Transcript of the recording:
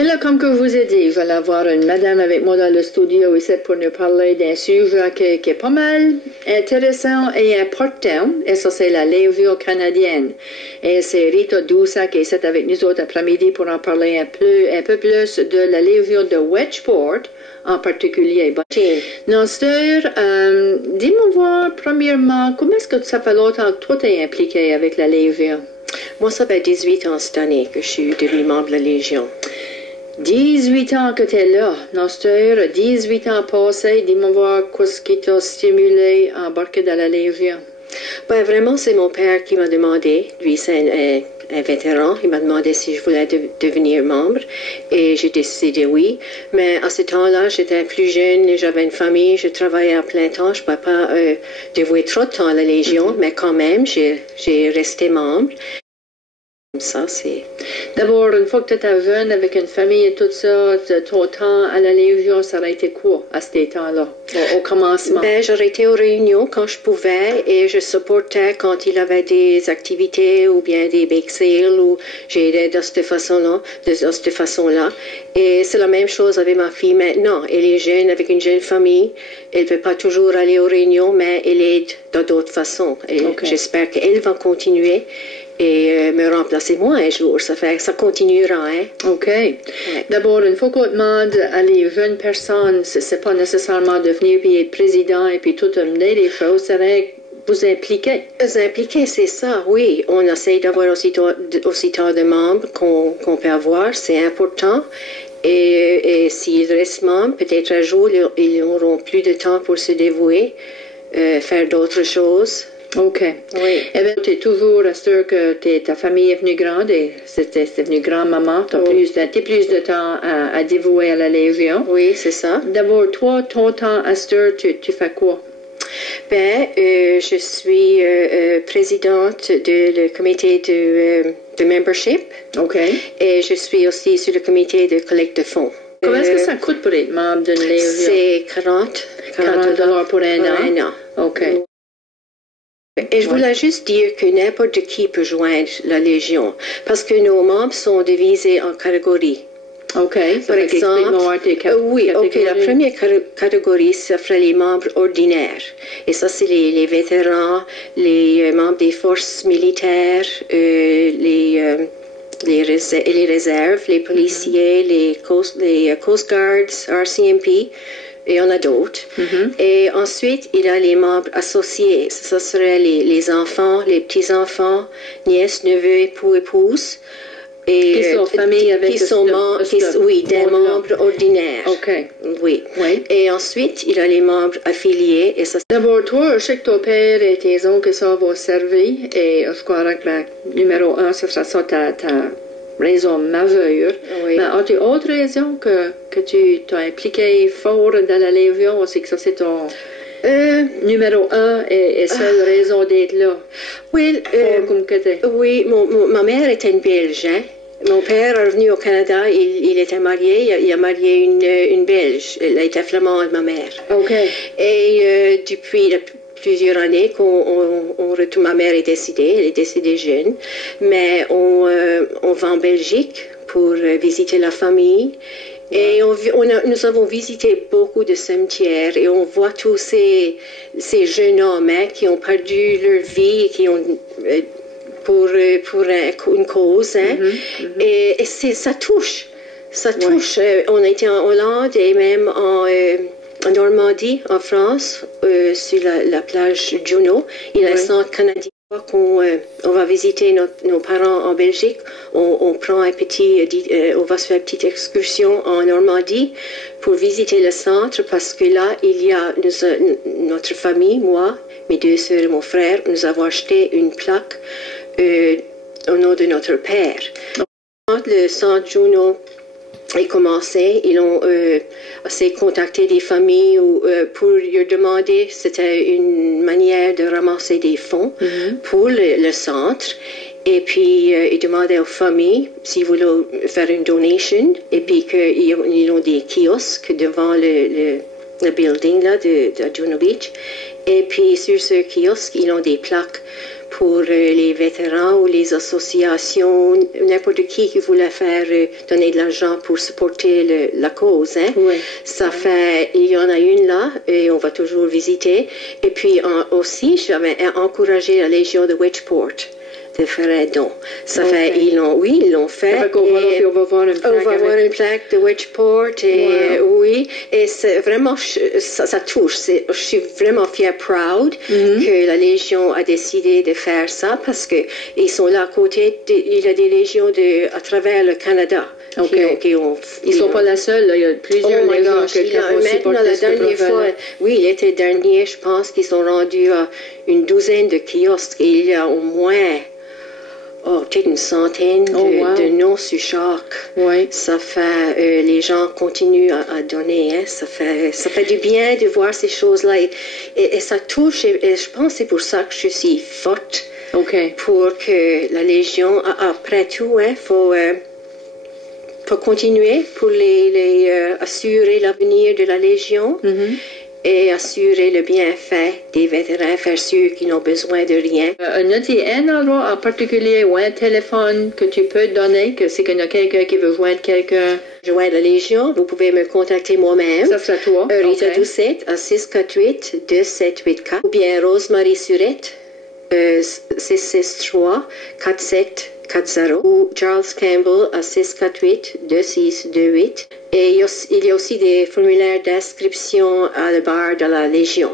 Et là, comme que je vous ai dit, je vais avoir une madame avec moi dans le studio ici pour nous parler d'un sujet qui est pas mal intéressant et important. Et ça, c'est la lévure canadienne. Et c'est Rita Doussa qui est ici avec nous autres après-midi pour en parler un peu plus de la lévure de Wedgeport en particulier. Nostre, dis-moi voir, premièrement, comment est-ce que ça fait longtemps que toi t'es impliqué avec la lévure? Moi, ça fait 18 ans cette année que je suis devenue membre de la Légion. 18 ans que tu es là, Nostre, 18 ans passés, dis-moi voir qu'est-ce qui t'a stimulé à embarquer dans la Légion. Ben, vraiment, c'est mon père qui m'a demandé, lui c'est un vétéran, il m'a demandé si je voulais devenir membre et j'ai décidé oui. Mais à ce temps-là, j'étais plus jeune, j'avais une famille, je travaillais à plein temps, je ne pouvais pas dévouer trop de temps à la Légion, mais quand même, j'ai resté membre. Ça, c'est... D'abord, une fois que tu étais jeune, avec une famille et tout ça, ton temps à la Légion, ça aurait été quoi à ces temps-là, au commencement? Ben, j'aurais été aux réunions quand je pouvais et je supportais quand il y avait des activités ou bien des bake sales ou j'aidais de cette façon-là. Et c'est la même chose avec ma fille maintenant. Elle est jeune, avec une jeune famille. Elle ne peut pas toujours aller aux réunions, mais elle aide de d'autres façons. Et j'espère qu'elle va continuer et me remplacer moi un jour. Ça continuera, hein? OK. Ouais. D'abord, une fois qu'on demande à les jeunes personnes, c'est pas nécessairement de venir puis être président et puis tout amener les choses, c'est vous impliquer. Vous impliquer, c'est ça, oui. On essaie d'avoir aussitôt de membres qu'on peut avoir, c'est important. Et s'ils restent membres, peut-être un jour, ils auront plus de temps pour se dévouer, faire d'autres choses. OK. Oui. Eh bien, tu es toujours sûr que ta famille est venue grande et c'est venue grand-maman. Tu as plus de temps à dévouer à la Légion. Oui, c'est ça. D'abord, toi, ton temps à Stur, tu fais quoi? Ben, je suis présidente du comité de membership. OK. Et je suis aussi sur le comité de collecte de fonds. Comment est-ce que ça coûte pour être membre d'une Légion? C'est 40 $ pour un an. OK. Et je voulais juste dire que n'importe qui peut joindre la Légion parce que nos membres sont divisés en catégories. OK. Par exemple, oui, OK. La première catégorie, ça ferait les membres ordinaires. Et ça, c'est les vétérans, les membres des forces militaires, les réserves, les policiers, les Coast Guards, RCMP. Et il y en a d'autres. Et ensuite, il y a les membres associés. Ça serait les enfants, les petits-enfants, nièces, neveux, époux, épouses. Et qui sont familles avec oui, des membres ordinaires. OK. Oui. Et ensuite, il y a les membres affiliés. D'abord, toi, je sais que ton père et tes oncles ça vont servir. Et je crois que la numéro 1, ce sera ça ta raison majeure. Oui. Mais as-tu autre raison que tu t'es impliqué fort dans la Légion? C'est que ça, c'est ton numéro 1 et seule raison d'être là. Oui, oui, ma mère était une Belge. Hein? Mon père est revenu au Canada, il était marié, il a marié une Belge. Elle était flamande, ma mère. OK. Et depuis plusieurs années qu'on retourne, ma mère est décédée, elle est décédée jeune, mais on va en Belgique pour visiter la famille. Et nous avons visité beaucoup de cimetières et on voit tous ces jeunes hommes qui ont perdu leur vie et qui ont pour une cause. Hein. Et ça touche. Ça touche. On a été en Hollande et même en Normandie, en France, sur la plage Juno. Il y a un centre canadien. On va visiter nos parents en Belgique, on prend on va se faire une petite excursion en Normandie pour visiter le centre parce que là, il y a notre famille, moi, mes deux sœurs et mon frère, nous avons acheté une plaque au nom de notre père. Quand le centre Juno a commencé, ils ont essayé de contacter des familles pour leur demander, c'était une manière de ramasser des fonds pour le centre. Et puis, ils demandaient aux familles s'ils voulaient faire une donation. Et puis, qu'ils ont des kiosques devant le building là, de Juno Beach. Et puis sur ce kiosque, ils ont des plaques pour les vétérans ou les associations, n'importe qui voulait faire donner de l'argent pour supporter la cause. Hein. Oui. Ça fait, il y en a une là et on va toujours visiter. Et puis aussi, j'avais encouragé la Légion de Wedgeport de faire un don. Ça fait, ils l'ont fait. Ça fait qu'on va, on va voir une plaque. On va voir une plaque de Wedgeport et oui, et c'est vraiment, ça touche. Je suis vraiment fière, proud que la Légion a décidé de faire ça parce que ils sont là à côté. Il y a des légions à travers le Canada. Okay. Ils sont pas la seule, là. Il y a plusieurs légions qui ont supporté ce projet. Oui, l'été dernier, je pense qu'ils sont rendus à une douzaine de kiosques et il y a au moins peut-être une centaine de noms sur chaque. Oui. Ça fait, les gens continuent à donner. Hein. Ça fait du bien de voir ces choses-là et ça touche. Et je pense que c'est pour ça que je suis forte. Okay. Pour que la Légion, après tout, hein, faut continuer pour assurer l'avenir de la Légion. Et assurer le bienfait des vétérans, faire ceux qui n'ont besoin de rien. As-tu un endroit en particulier ou un téléphone que tu peux donner, que c'est qu'il y a quelqu'un qui veut joindre quelqu'un? Joindre la Légion, vous pouvez me contacter moi-même. Ça sera toi. Rita Doucette à 648-2784 ou bien Rosemary Surette 663-4740 ou Charles Campbell à 648-2628. Et il y a aussi des formulaires d'inscription à la barre de la Légion.